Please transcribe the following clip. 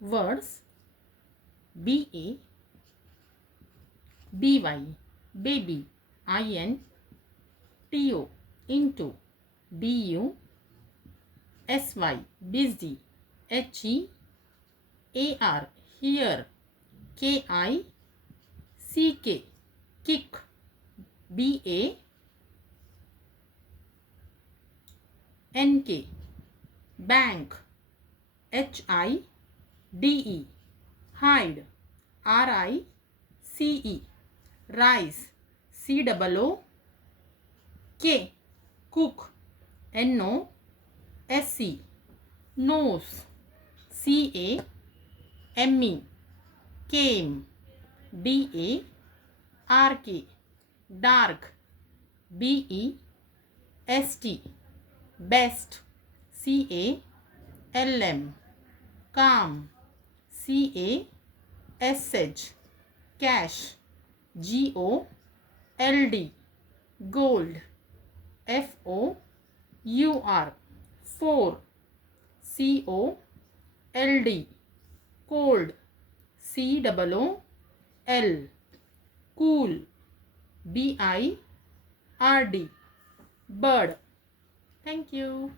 words, BA, BY, baby, IN, TO, into, BU, SY, busy, HEAR, here, KI, CK, kick, BA, NK, bank, HIDE, hide, RICE, rice, COOK, cook, NOSE, nose, CAME, came, DARK, dark, BEST, best, CALM, calm, CASH, cash, GOLD, gold, FOUR, four, COLD, cold, COOL, cool, BIRD, bird. Thank you.